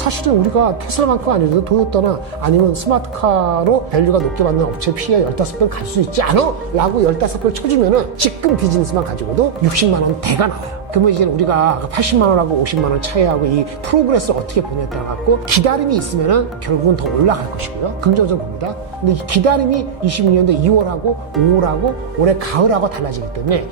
사실은 우리가 테슬라만큼 아니어도 도요타나 아니면 스마트카로 밸류가 높게 받는 업체 피해 15배 갈 수 있지 않아? 라고 15배 쳐주면은 지금 비즈니스만 가지고도 60만 원 대가 나와요. 그러면 이제 우리가 80만 원하고 50만 원 차이하고 이 프로그레스를 어떻게 보냐에 따라 갖고 기다림이 있으면은 결국은 더 올라갈 것이고요. 긍정적으로 봅니다. 근데 이 기다림이 22년도 2월하고 5월하고 올해 가을하고 달라지기 때문에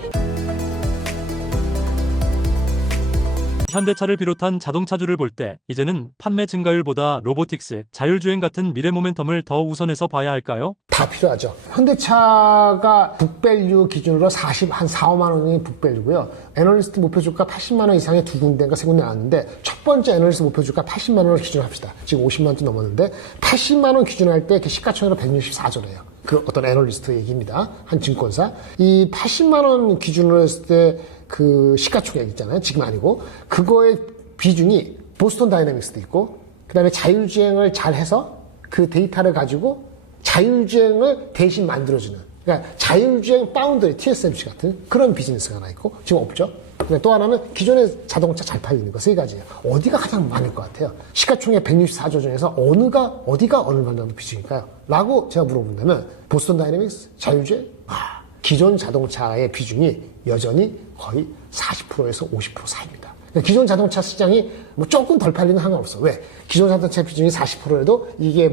현대차를 비롯한 자동차주를 볼 때 이제는 판매 증가율보다 로보틱스, 자율주행 같은 미래 모멘텀을 더 우선해서 봐야 할까요? 다 필요하죠. 현대차가 북밸류 기준으로 한 4, 5만 원이 북밸류고요. 애널리스트 목표 주가 80만 원 이상의 두 군데인가 세 군데 나왔는데 첫 번째 애널리스트 목표 주가 80만 원을 기준으로 합시다. 지금 50만 원도 넘었는데 80만 원 기준으로 할 때 시가총액으로 164조래요. 그 어떤 애널리스트 얘기입니다. 한 증권사. 이 80만 원 기준으로 했을 때 그 시가총액 있잖아요. 지금 아니고. 그거의 비중이 보스턴 다이내믹스도 있고, 그 다음에 자율주행을 잘 해서 그 데이터를 가지고 자율주행을 대신 만들어주는. 그러니까 자율주행 파운드리 TSMC 같은 그런 비즈니스가 하나 있고, 지금 없죠. 또 하나는 기존의 자동차 잘 팔리는 거 세 가지예요. 어디가 가장 많을 것 같아요? 시가총액 164조 중에서 어디가 어느 정도 비중일까요? 라고 제가 물어본다면, 보스턴 다이내믹스, 자율주행, 기존 자동차의 비중이 여전히 거의 40%에서 50% 사이입니다. 그러니까 기존 자동차 시장이 뭐 조금 덜 팔리는 상관없어. 왜? 기존 자동차 비중이 40%에도 이게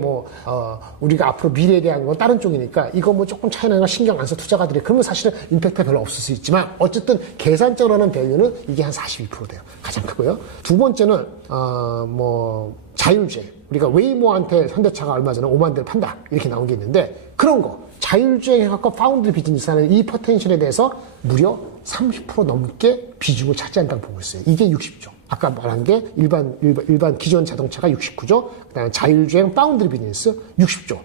우리가 앞으로 미래에 대한 건 다른 쪽이니까 이거 뭐 조금 차이 나는 거 신경 안 써 투자가 들이 그러면 사실은 임팩트가 별로 없을 수 있지만 어쨌든 계산적으로는 밸류는 이게 한 42% 돼요. 가장 크고요. 두 번째는, 자율주행. 우리가 웨이모한테 현대차가 얼마 전에 5만 대를 판다. 이렇게 나온 게 있는데 그런 거. 자율주행해갖고 파운드리 비즈니스 하는 이 포텐셜에 대해서 무려 30% 넘게 비중을 차지한다고 보고 있어요. 이게 60조. 아까 말한 게 일반 기존 자동차가 69조, 그 다음에 자율주행 파운드리 비즈니스 60조.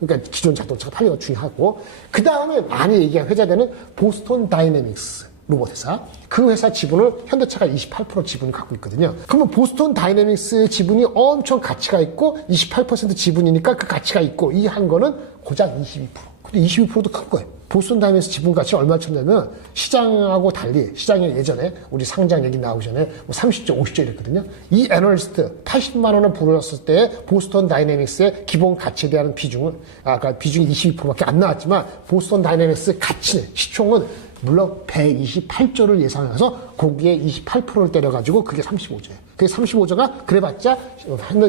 그러니까 기존 자동차가 팔리는 거 중요하고, 그 다음에 많이 얘기한 회자되는 보스턴 다이내믹스 로봇 회사. 그 회사 지분을 현대차가 28% 지분을 갖고 있거든요. 그러면 보스턴 다이내믹스의 지분이 엄청 가치가 있고 28% 지분이니까 그 가치가 있고 이 한 거는 고작 22%. 근데 22%도 큰 거예요. 보스턴 다이내믹스 지분 가치가 얼마쯤 되면 시장하고 달리 시장에 예전에 우리 상장 얘기 나오기 전에 30조, 50조 이랬거든요. 이 애널리스트 80만 원을 불었을 때 보스턴 다이내믹스의 기본 가치에 대한 비중은 아까 비중이 22%밖에 안 나왔지만 보스턴 다이내믹스 가치는 시총은 물론 128조를 예상해서 거기에 28%를 때려가지고 그게 35조예요. 그게 35조가 그래봤자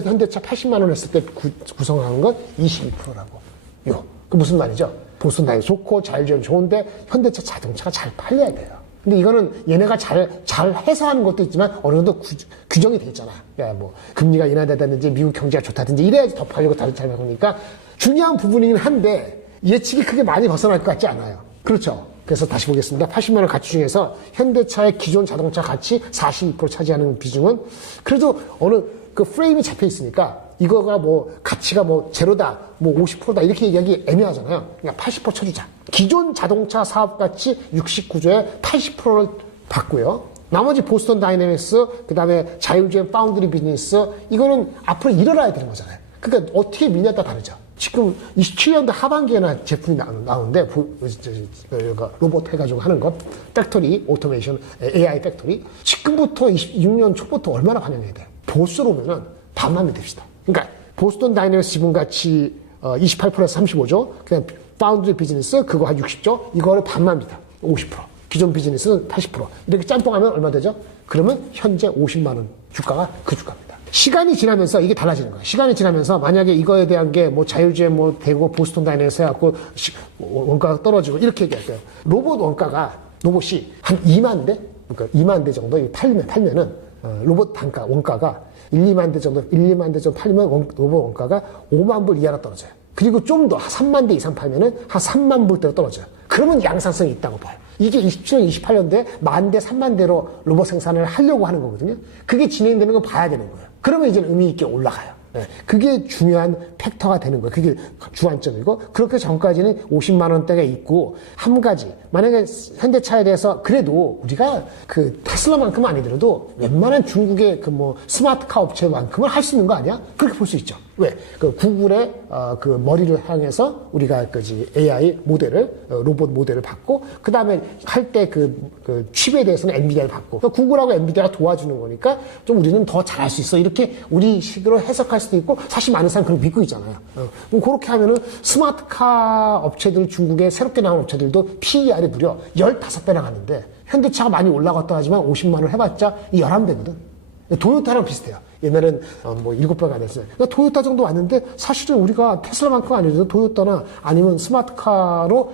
현대차 80만 원 했을 때 구성하는 건 22%라고. 그 무슨 말이죠? 보스턴 다이내믹스 좋고 자율주행 좋은데 현대차 자동차가 잘 팔려야 돼요. 근데 이거는 얘네가 잘 해서 하는 것도 있지만 어느 정도 규정이 돼 있잖아. 금리가 인하되다든지 미국 경제가 좋다든지 이래야지 더 팔리고 다른 잘 팔리니까 중요한 부분이긴 한데 예측이 크게 많이 벗어날 것 같지 않아요. 그렇죠? 그래서 다시 보겠습니다. 80만 원 가치 중에서 현대차의 기존 자동차 가치 42% 차지하는 비중은 그래도 어느 그 프레임이 잡혀 있으니까 이거가 가치가 제로다, 50%다 이렇게 얘기하기 애매하잖아요. 그러니까 80% 쳐주자. 기존 자동차 사업 가치 69조에 80%를 받고요. 나머지 보스턴 다이내믹스, 그 다음에 자율주행 파운드리 비즈니스, 이거는 앞으로 일어나야 되는 거잖아요. 그러니까 어떻게 미냐에 따라 다르죠. 지금 27년도 하반기에나 제품이 나오는데, 로봇 해가지고 하는 것, 팩토리, 오토메이션, AI 팩토리. 지금부터 26년 초부터 얼마나 반영해야 돼요? 보스로 오면은 반만 믿읍시다. 그러니까, 보스턴 다이내믹스 지분 가치 28%에서 35조, 그냥 파운드리 비즈니스, 그거 한 60조, 이거를 반만 믿어. 50%. 기존 비즈니스는 80%. 이렇게 짬뽕하면 얼마 되죠? 그러면 현재 50만 원 주가가 그 주가입니다. 시간이 지나면서 이게 달라지는 거예요. 시간이 지나면서 만약에 이거에 대한 게 자율주행 되고 보스턴 다이내믹스 해갖고 원가가 떨어지고 이렇게 얘기할게요. 로봇이 한 2만 대? 그러니까 2만 대 정도 팔면은 로봇 단가, 원가가 2만 대 정도 팔리면 로봇 원가가 5만 불 이하로 떨어져요. 그리고 좀 더 3만 대 이상 팔면은 한 3만 불대로 떨어져요. 그러면 양산성이 있다고 봐요. 이게 27년, 28년도에 10,000대, 30,000대로 로봇 생산을 하려고 하는 거거든요. 그게 진행되는 거 봐야 되는 거예요. 그러면 이제 의미 있게 올라가요. 그게 중요한 팩터가 되는 거예요. 그게 주안점이고 그렇게 전까지는 50만 원대가 있고 한 가지 만약에 현대차에 대해서 그래도 우리가 그 테슬라만큼은 아니더라도 웬만한 중국의 그 뭐 스마트카 업체만큼은 할 수 있는 거 아니야? 그렇게 볼 수 있죠. 왜? 그 구글의 그 머리를 향해서 우리가 그 AI 모델을 로봇 모델을 받고 그 다음에 할 때 그 칩에 대해서는 엔비디아를 받고 그러니까 구글하고 엔비디아가 도와주는 거니까 좀 우리는 더 잘할 수 있어 이렇게 우리 식으로 해석할 수도 있고 사실 많은 사람 그걸 믿고 있잖아요. 그럼 그렇게 하면은 스마트카 업체들 중국의 새롭게 나온 업체들도 PER이 무려 15배나 가는데 현대차가 많이 올라갔다 하지만 50만 원 해봤자 이 11배거든. 도요타랑 비슷해요. 옛날엔 뭐 7배가 됐어요. 그러니까 도요타 정도 왔는데 사실은 우리가 테슬라만큼 아니어도 도요타나 아니면 스마트카로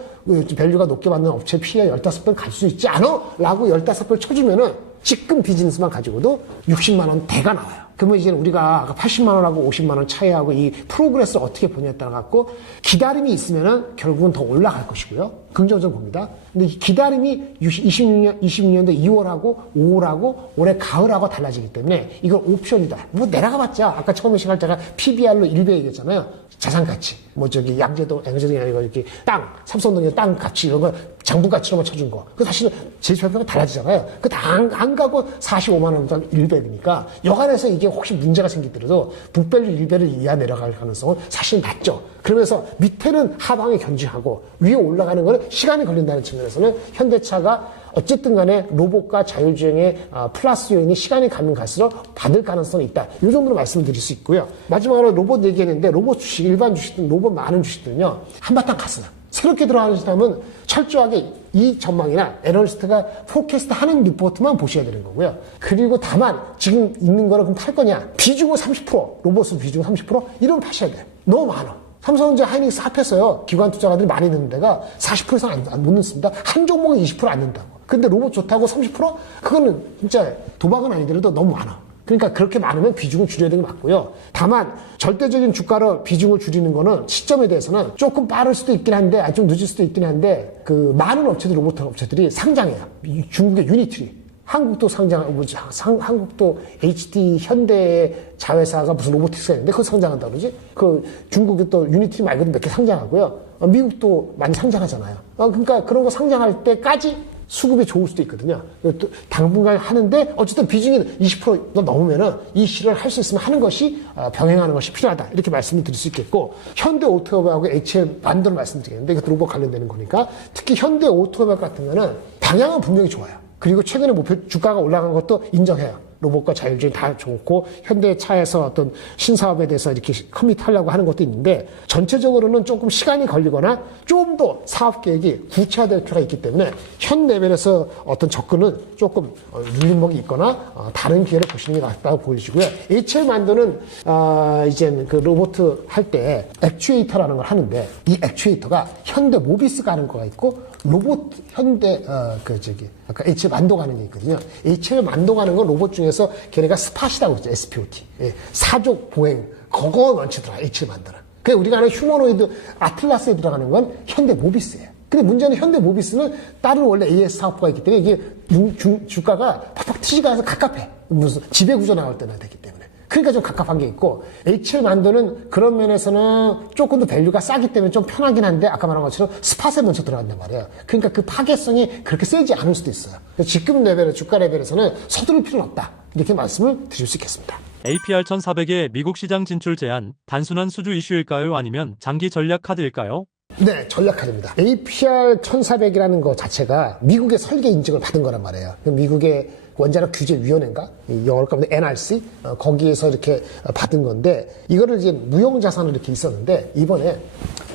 밸류가 높게 받는 업체 피해 15배 갈 수 있지 않아? 라고 15배를 쳐주면은 지금 비즈니스만 가지고도 60만 원 대가 나와요. 그러면 이제 우리가 아까 80만 원하고 50만 원 차이하고 이 프로그레스를 어떻게 보냐에 따라 갖고 기다림이 있으면은 결국은 더 올라갈 것이고요. 긍정적으로 봅니다. 근데 이 기다림이 26년도 2월하고 5월하고 올해 가을하고 달라지기 때문에 이건 옵션이다. 뭐 내려가봤자 아까 처음에 시작할 때가 PBR로 1배 얘기했잖아요. 자산 가치, 뭐 저기 양재동이 아니고 이렇게 땅, 삼성동의 땅 가치 이런 거 장부 가치로만 쳐준 거. 그 사실은 제시표가 달라지잖아요. 그 다 안 가고 45만 원부터 1배니까 여간에서 이게 혹시 문제가 생기더라도 북밸류 1배를 이하 내려갈 가능성은 사실 낮죠. 그러면서 밑에는 하방에 견지하고 위에 올라가는 거는 시간이 걸린다는 측면에서는 현대차가 어쨌든 간에 로봇과 자율주행의 플러스 요인이 시간이 가면 갈수록 받을 가능성이 있다. 이 정도로 말씀을 드릴 수 있고요. 마지막으로 로봇 얘기했는데 로봇 주식, 일반 주식들, 로봇 많은 주식들은요. 한바탕 갔어요. 새롭게 들어가는 사람은 철저하게 이 전망이나 애널리스트가 포캐스트 하는 리포트만 보셔야 되는 거고요. 그리고 다만 지금 있는 거를 그럼 팔 거냐. 비중은 30%, 로봇은 비중 30%? 이러면 파셔야 돼요. 너무 많아. 삼성전자 하이닉스 합했어요. 기관 투자가들이 많이 넣는 데가 40% 이상 못 넣습니다. 한 종목은 20%안 넣는다고. 근데 로봇 좋다고 30%? 그거는 진짜 도박은 아니더라도 너무 많아. 그러니까 그렇게 많으면 비중을 줄여야 되는 게 맞고요. 다만 절대적인 주가로 비중을 줄이는 거는 시점에 대해서는 조금 빠를 수도 있긴 한데 좀 늦을 수도 있긴 한데 그 많은 업체들 로봇 업체들이 상장해요. 중국의 유니트리. 한국도 한국도 HD 현대 자회사가 무슨 로보틱스가 있는데 그거 상장한다 그러지? 그 중국이 또 유니티 말고도 몇 개 상장하고요. 미국도 많이 상장하잖아요. 그러니까 그런 거 상장할 때까지 수급이 좋을 수도 있거든요. 또 당분간 하는데 어쨌든 비중이 20% 넘으면은 이 실을 할 수 있으면 하는 것이 병행하는 것이 필요하다. 이렇게 말씀을 드릴 수 있겠고 현대 오토바이하고 HL 만들어 말씀드리겠는데 이것도 로봇 관련되는 거니까 특히 현대 오토바이 같은 거는 방향은 분명히 좋아요. 그리고 최근에 목표 주가가 올라간 것도 인정해요. 로봇과 자율주행 다 좋고 현대차에서 어떤 신사업에 대해서 이렇게 커밋하려고 하는 것도 있는데 전체적으로는 조금 시간이 걸리거나 좀 더 사업 계획이 구체화될 필요가 있기 때문에 현 레벨에서 어떤 접근은 조금 눌림목이 있거나 다른 기회를 보시는 게 낫다고 보여지고요. HL 만드는 이제 그 로봇 할 때 액추에이터라는 걸 하는데 이 액추에이터가 현대 모비스가 하는 거가 있고 로봇 현대 아까 HL 만동하는 게 있거든요. HL 만동하는 건 로봇 중에서 걔네가 스팟이라고 있죠. SPOT. 예, 사족 보행 그거 런치더라. HL 만드는. 그 우리가 아는 휴머노이드 아틀라스에 들어가는 건 현대 모비스예요. 근데 문제는 현대 모비스는 다른 원래 AS 사업부가 있기 때문에 이게 주가가 팍팍 튀지가 갑갑해. 무슨 지배구조 나올 때나 되기 때문에. 그러니까 좀 갑갑한 게 있고 H를 만드는 그런 면에서는 조금 더 밸류가 싸기 때문에 좀 편하긴 한데 아까 말한 것처럼 스팟에 먼저 들어간단 말이에요. 그러니까 그 파괴성이 그렇게 세지 않을 수도 있어요. 지금 레벨의 주가 레벨에서는 서두를 필요는 없다. 이렇게 말씀을 드릴 수 있겠습니다. APR 1400의 미국 시장 진출 제한 단순한 수주 이슈일까요? 아니면 장기 전략 카드일까요? 네, 전략카드입니다. APR 1400이라는 것 자체가 미국의 설계 인증을 받은 거란 말이에요. 미국의 원자력 규제위원회인가? 영어로 까면 NRC? 거기에서 이렇게 받은 건데, 이거를 이제 무형자산으로 이렇게 있었는데, 이번에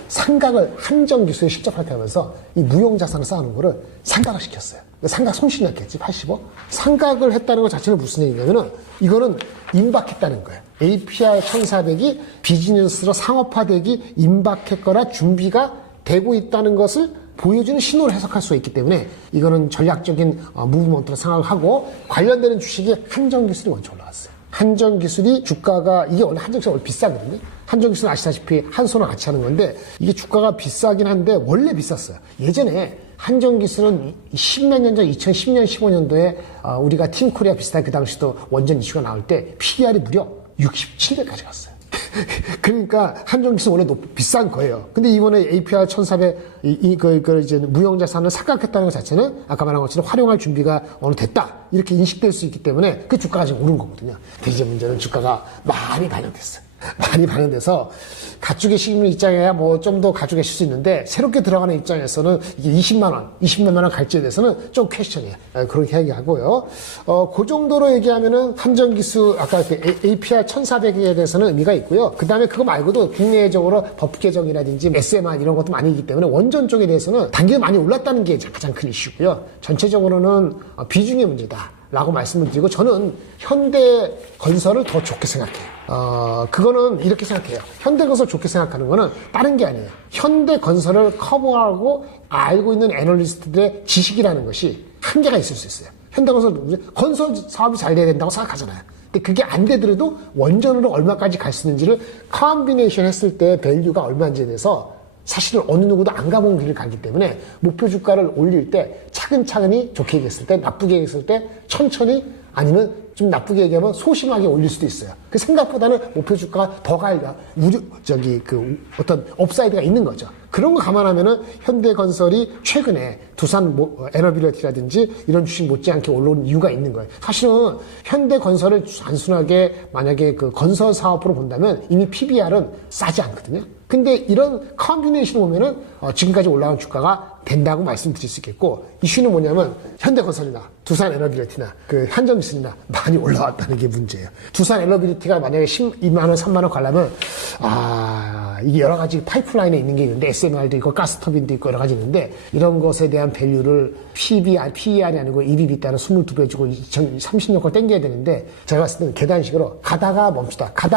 상각을 한정기술에 실적할게 하면서 이 무형자산을 쌓아놓은 거를 상각을 시켰어요. 상각 손실이 났겠지, 85? 상각을 했다는 것 자체는 무슨 얘기냐면은, 이거는 임박했다는 거예요. APR 1400이 비즈니스로 상업화되기 임박했거나 준비가 되고 있다는 것을 보여주는 신호를 해석할 수가 있기 때문에 이거는 전략적인 무브먼트를 생각하고 관련되는 주식이 한정기술이 먼저 올라왔어요. 한정기술이 주가가 이게 원래 한정기술이 원래 비싸거든요. 한정기술은 아시다시피 한손을 같이 하는 건데 이게 주가가 비싸긴 한데 원래 비쌌어요. 예전에 한정기술은 10몇 년 전 2010년 15년도에 우리가 팀코리아 비슷하게 그 당시도 원전 이슈가 나올 때 PER이 무려 67배까지 갔어요. 그러니까 한정기수 원래 비싼 거예요. 근데 이번에 APR 1400 이제 무형자산을 삭감했다는 것 자체는 아까 말한 것처럼 활용할 준비가 어느 됐다 이렇게 인식될 수 있기 때문에 그 주가가 지금 오른 거거든요. 근데 이제 문제는 주가가 많이 반영됐어요. 많이 반영돼서 가축의 식물 입장에야 뭐 좀 더 가지고 계실 수 있는데 새롭게 들어가는 입장에서는 이게 20만 원 갈지에 대해서는 좀 퀘스천이에요. 그렇게 얘기하고요. 그 정도로 얘기하면은 한정기수 아까 그 APR 1400에 대해서는 의미가 있고요. 그 다음에 그거 말고도 국내적으로 법 개정이라든지 SMR 이런 것도 많이 있기 때문에 원전 쪽에 대해서는 단계가 많이 올랐다는 게 가장 큰 이슈고요. 전체적으로는 비중의 문제다. 라고 말씀을 드리고 저는 현대건설을 더 좋게 생각해요. 그거는 이렇게 생각해요. 현대건설 좋게 생각하는 거는 다른 게 아니에요. 현대건설을 커버하고 알고 있는 애널리스트들의 지식이라는 것이 한계가 있을 수 있어요. 건설 사업이 잘 돼야 된다고 생각하잖아요. 근데 그게 안 되더라도 원전으로 얼마까지 갈 수 있는지를 컨비네이션 했을 때 밸류가 얼마인지에 대해서 사실은 어느 누구도 안 가본 길을 가기 때문에 목표 주가를 올릴 때 차근차근히 좋게 얘기했을 때 나쁘게 얘기했을 때 천천히 아니면 좀 나쁘게 얘기하면 소심하게 올릴 수도 있어요. 그 생각보다는 목표 주가가 더 갈 어떤 업사이드가 있는 거죠. 그런 거 감안하면은 현대건설이 최근에 두산 에너빌리티라든지 이런 주식 못지않게 올라온 이유가 있는 거예요. 사실은 현대건설을 단순하게 만약에 그 건설 사업으로 본다면 이미 PBR은 싸지 않거든요. 근데 이런 컨비네이션을 보면은 지금까지 올라온 주가가 된다고 말씀드릴 수 있겠고 이슈는 뭐냐면 현대건설이나 두산 에너빌리티나 그 한정기술이나 많이 올라왔다는 게 문제예요. 두산 에너빌리티가 만약에 12만 원, 3만 원 가려면 이게 여러 가지 파이프라인에 있는 게 있는데 SMR도 있고 가스터빈도 있고 여러 가지 있는데 이런 것에 대한 밸류를 PER이 아니고 EBB 따라 22배 주고 2030년 걸 땡겨야 되는데 제가 봤을 때는 계단식으로 가다 멈추다 갈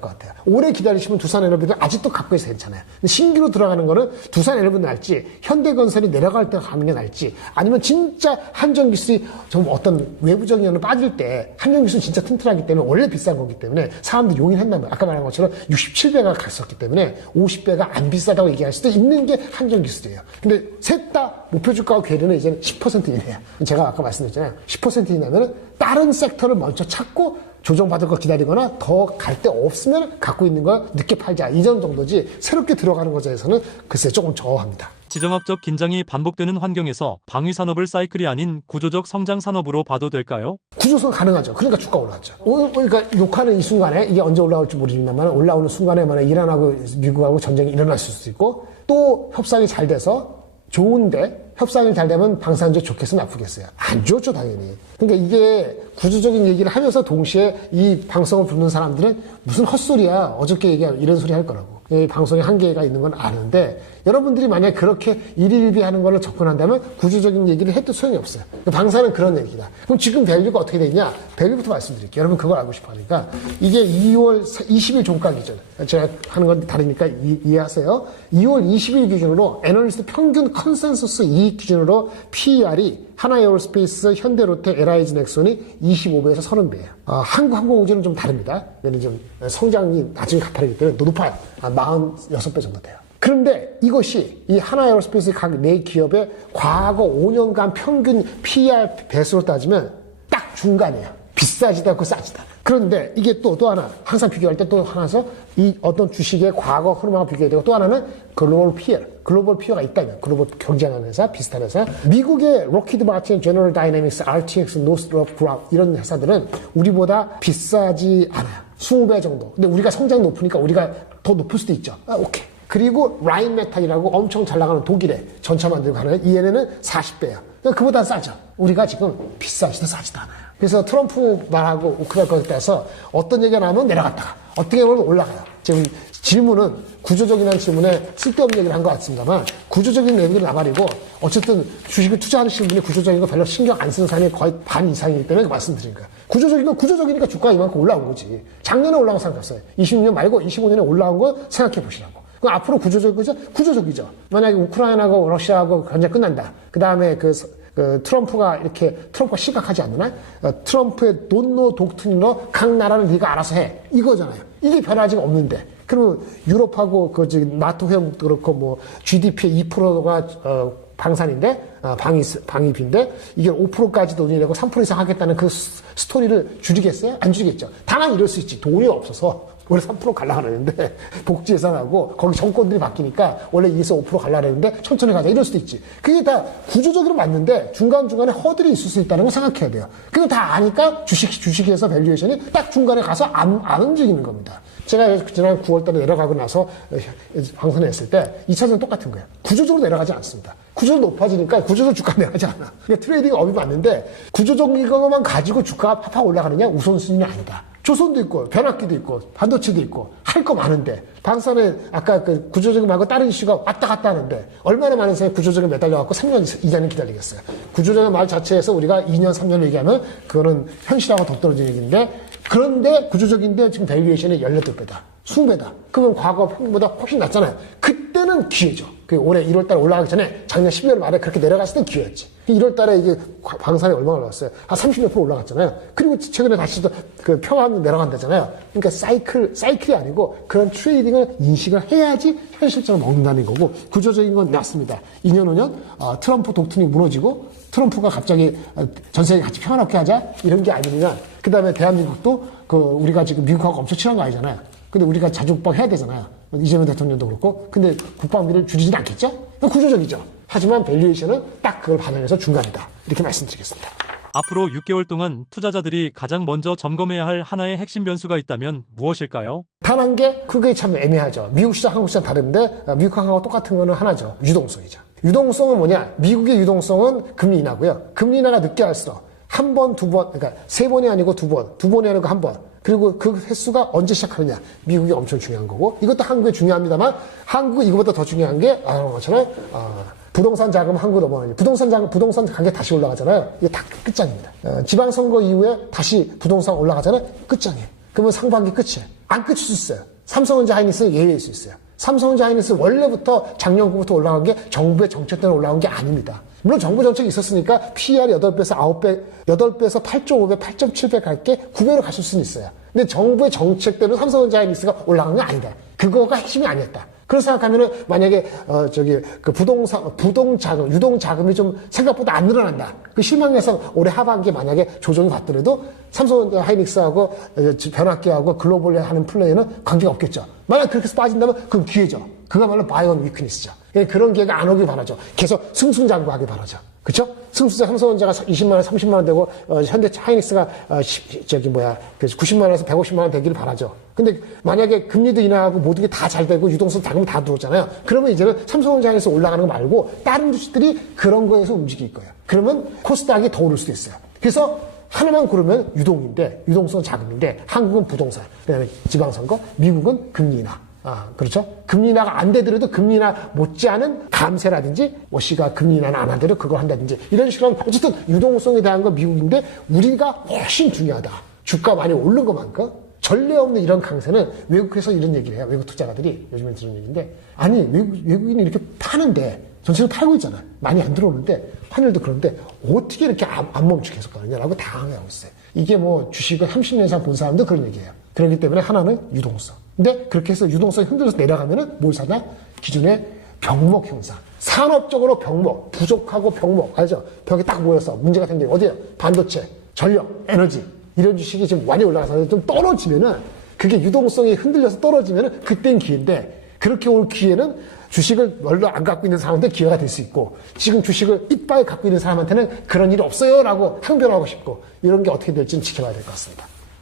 것 같아요. 오래 기다리시면 두산 에너빌리티 아직도 갖고 있어서 괜찮아요. 근데 신규로 들어가는 거는 두산 에너빌리티 날지 현대건설이 내려갈 때 가는 게 날지 아니면 진짜 한정기술이 좀 어떤 외부적인 연을 빠질 때 한정기술은 진짜 튼튼하기 때문에 원래 비싼 거기 때문에 사람들이 용인한단 말이에요. 아까 말한 것처럼 67배가 갔었기 때문에 50배가 안 비싸다고 얘기할 수도 있는 게 한정기술이에요. 근데 셋 다 목표 주가와 괴리는 이제는 10% 이내요. 제가 아까 말씀드렸잖아요. 10% 이내면은 다른 섹터를 먼저 찾고 조정받을 거 기다리거나 더 갈 데 없으면 갖고 있는 걸 늦게 팔자. 이전 정도지 새롭게 들어가는 것에서는 글쎄 조금 저하합니다. 지정학적 긴장이 반복되는 환경에서 방위산업을 사이클이 아닌 구조적 성장 산업으로 봐도 될까요? 구조성 가능하죠. 그러니까 주가 올라왔죠. 그러니까 욕하는 이 순간에 이게 언제 올라올지 모르지만 올라오는 순간에 만약 이란하고 미국하고 전쟁이 일어날 수도 있고 또 협상이 잘 돼서 좋은데 협상이 잘 되면 방산주 좋겠어 나쁘겠어요? 안 좋죠 당연히. 그러니까 이게 구조적인 얘기를 하면서 동시에 이 방송을 듣는 사람들은 무슨 헛소리야 어저께 얘기한 이런 소리 할 거라고. 이 방송에 한계가 있는 건 아는데 여러분들이 만약 그렇게 일일비하는 거를 접근한다면 구조적인 얘기를 해도 소용이 없어요. 방사는 그런 얘기다. 그럼 지금 밸류가 어떻게 되냐? 밸류부터 말씀드릴게요. 여러분 그걸 알고 싶어 하니까 이게 2월 20일 종가 기준 제가 하는 건 다르니까 이해하세요. 2월 20일 기준으로 애널리스트 평균 컨센서스 이익 기준으로 PER이 하나에어로스페이스, 현대로테, LIG 넥슨이 25배에서 30배예요. 한국항공우주는 좀 다릅니다. 얘는 좀 성장이 나중에 가파르기 때문에 높아요. 46배 정도 돼요. 그런데 이것이 이 하나에어로스페이스 각 네 기업의 과거 5년간 평균 PER 배수로 따지면 딱 중간이에요. 비싸지도 않고 싸지도 않아요. 그런데 이게 또 하나 항상 비교할 때 또 하나서 이 어떤 주식의 과거 흐름하고 비교해야 되고 또 하나는 글로벌 피어가 있다면 글로벌 경쟁하는 회사 비슷한 회사 미국의 로키드 마틴, 제너럴 다이내믹스, RTX, 노스트롭, 그룹 이런 회사들은 우리보다 비싸지 않아요. 20배 정도. 근데 우리가 성장이 높으니까 우리가 더 높을 수도 있죠. 오케이. 그리고 라인메탈이라고 엄청 잘 나가는 독일에 전차 만들고 하는 이 얘네는 40배예요. 그보다 싸죠. 우리가 지금 비싸지도 싸지도 않아요. 그래서 트럼프 말하고 우크라이나 거에 따라서 어떤 얘기가 나오면 내려갔다가 어떻게 보면 올라가요. 지금 질문은 구조적인 질문에 쓸데없는 얘기를 한 것 같습니다만 구조적인 얘기를 나발이고 어쨌든 주식을 투자하시는 분이 구조적인 거 별로 신경 안 쓰는 사람이 거의 반 이상이기 때문에 말씀드린 거예요. 구조적인 건 구조적이니까 주가가 이만큼 올라온 거지. 작년에 올라온 거 생각했어요. 26년 말고 25년에 올라온 거 생각해 보시라고. 그럼 앞으로 구조적이죠. 만약에 우크라이나하고 러시아하고 전쟁 끝난다. 그 다음에 트럼프가 심각하지 않나? 트럼프의 논노 독트린으로 각 나라는 네가 알아서 해. 이거잖아요. 이게 변화지가 없는데. 그러면 유럽하고 나토 회원도 그렇고 뭐 GDP의 2%가 방산인데 방위비인데 이게 5%까지 돈이 되고 3% 이상 하겠다는 그 스토리를 줄이겠어요? 안 줄이겠죠. 다만 이럴 수 있지. 돈이 없어서 원래 3% 가려고 그러는데 복지 예산하고 거기 정권들이 바뀌니까 원래 2에서 5% 가려고 그러는데 천천히 가자 이럴 수도 있지. 그게 다 구조적으로 맞는데 중간중간에 허들이 있을 수 있다는 걸 생각해야 돼요. 그거 다 아니까 주식에서 밸류에이션이 딱 중간에 가서 안 움직이는 겁니다. 제가 지난 9월 달에 내려가고 나서 방송을 했을 때 2차전은 똑같은 거예요. 구조적으로 내려가지 않습니다. 구조적으로 높아지니까 구조적으로 주가 내려가지 않아. 그러니까 트레이딩 업이 맞는데 구조적인 것만 가지고 주가가 팍팍 올라가느냐 우선순위는 아니다. 조선도 있고 변압기도 있고 반도체도 있고 할 거 많은데 방산에 아까 그 구조적인 말고 다른 이슈가 왔다 갔다 하는데 얼마나 많은 사람이 구조적인 매달려갖고 3년, 2년을 기다리겠어요. 구조적인 말 자체에서 우리가 2년, 3년 얘기하면 그거는 현실하고 더 떨어지는 얘기인데 그런데 구조적인데 지금 밸류에이션이 18배다. 20배다. 그러면 과거 평균보다 훨씬 낮잖아요. 그때는 기회죠. 그 올해 1월달에 올라가기 전에 작년 12월 말에 그렇게 내려갔을 땐 기회였지. 1월달에 이게 방산이 얼마나 올라갔어요? 한 30몇 % 올라갔잖아요. 그리고 최근에 다시 또 그 평화는 내려간다잖아요. 그러니까 사이클이 아니고 그런 트레이딩을 인식을 해야지 현실적으로 먹는다는 거고 구조적인 건 맞습니다. 2년, 5년 트럼프 독트린이 무너지고 트럼프가 갑자기 전 세계 같이 평화롭게 하자 이런 게 아니냐. 그 다음에 대한민국도 우리가 지금 미국하고 엄청 친한 거 아니잖아요. 근데 우리가 자주국방 해야 되잖아요. 이재명 대통령도 그렇고. 근데 국방비를 줄이진 않겠죠? 구조적이죠. 하지만 밸류에이션은 딱 그걸 반영해서 중간이다. 이렇게 말씀드리겠습니다. 앞으로 6개월 동안 투자자들이 가장 먼저 점검해야 할 하나의 핵심 변수가 있다면 무엇일까요? 단 한 개, 그게 참 애매하죠. 미국 시장, 한국 시장 다른데 미국하고 똑같은 거는 하나죠. 유동성이죠. 유동성은 뭐냐? 미국의 유동성은 금리 인하고요. 금리 인하가 늦게 할수록 한 번, 두 번, 그러니까 세 번이 아니고 두 번, 두 번이 아니고 한 번. 그리고 그 횟수가 언제 시작하느냐. 미국이 엄청 중요한 거고. 이것도 한국에 중요합니다만, 한국은 이거보다 더 중요한 게, 것처럼, 부동산 자금 한국으로 넘어가니. 부동산 가격 다시 올라가잖아요. 이게 다 끝장입니다. 지방선거 이후에 다시 부동산 올라가잖아요. 끝장이에요. 그러면 상반기 끝이에요. 안 끝일 수 있어요. 삼성전자 하이닉스는 예외일 수 있어요. 삼성전자 하이닉스 원래부터 작년부터 올라간 게 정부의 정책 때문에 올라온 게 아닙니다. 물론 정부 정책이 있었으니까 PER이 8배에서 9배, 8배에서 8.5배, 8.7배 갈 게 9배로 가실 수는 있어요. 근데 정부의 정책 때문에 삼성전자 하이닉스가 올라간 게 아니다. 그거가 핵심이 아니었다. 그런 생각하면은 만약에 그 부동자금, 유동자금이 좀 생각보다 안 늘어난다. 그 실망해서 올해 하반기에 만약에 조정이 받더라도 삼성 하이닉스하고 변압기하고 글로벌에 하는 플레이는 관계가 없겠죠. 만약 그렇게 해서 빠진다면 그건 기회죠. 그거말로 바이온 위크니스죠. 그런 기회가 안 오길 바라죠. 계속 승승장구하길 바라죠. 그쵸? 삼성전자가 20만원, 30만원 되고, 현대 하이닉스가, 90만원에서 150만원 되기를 바라죠. 근데 만약에 금리도 인하하고 모든 게 다 잘 되고 유동성 자금이 다 들어오잖아요. 그러면 이제는 삼성전자 하이닉스 올라가는 거 말고 다른 주식들이 그런 거에서 움직일 거예요. 그러면 코스닥이 더 오를 수도 있어요. 그래서 하나만 고르면 유동인데, 유동성 자금인데, 한국은 부동산, 그다음에 지방선거, 미국은 금리 인하. 그렇죠? 금리 인하가 안 되더라도 금리 인하 못지않은 감세라든지 워시가 금리 인하는 안 하더라도 그걸 한다든지 이런 식으로 하면 어쨌든 유동성에 대한 건 미국인데 우리가 훨씬 중요하다. 주가 많이 오른 것만큼 전례 없는 이런 강세는 외국에서 이런 얘기를 해요. 외국 투자가들이 요즘에 들은 얘기인데 아니 외국인이 이렇게 파는데 전체를 팔고 있잖아요. 많이 안 들어오는데 환율도 그런데 어떻게 이렇게 안 멈추게 계속 가느냐라고 당황하고 있어요. 이게 뭐 주식을 30년 이상 본 사람도 그런 얘기예요. 그렇기 때문에 하나는 유동성. 근데 그렇게 해서 유동성이 흔들려서 내려가면은 뭘 사냐? 기존의 병목 형상. 산업적으로 병목, 부족하고 병목. 알죠? 벽에 딱 모여서 문제가 생기는 어디요? 반도체, 전력, 에너지. 이런 주식이 지금 많이 올라가서 좀 떨어지면은 그게 유동성이 흔들려서 떨어지면은 그땐 기회인데 그렇게 올 기회는 주식을 별로 안 갖고 있는 사람한테 기회가 될 수 있고 지금 주식을 이빨 갖고 있는 사람한테는 그런 일이 없어요 라고 항변하고 싶고 이런 게 어떻게 될지는 지켜봐야 될 것 같습니다.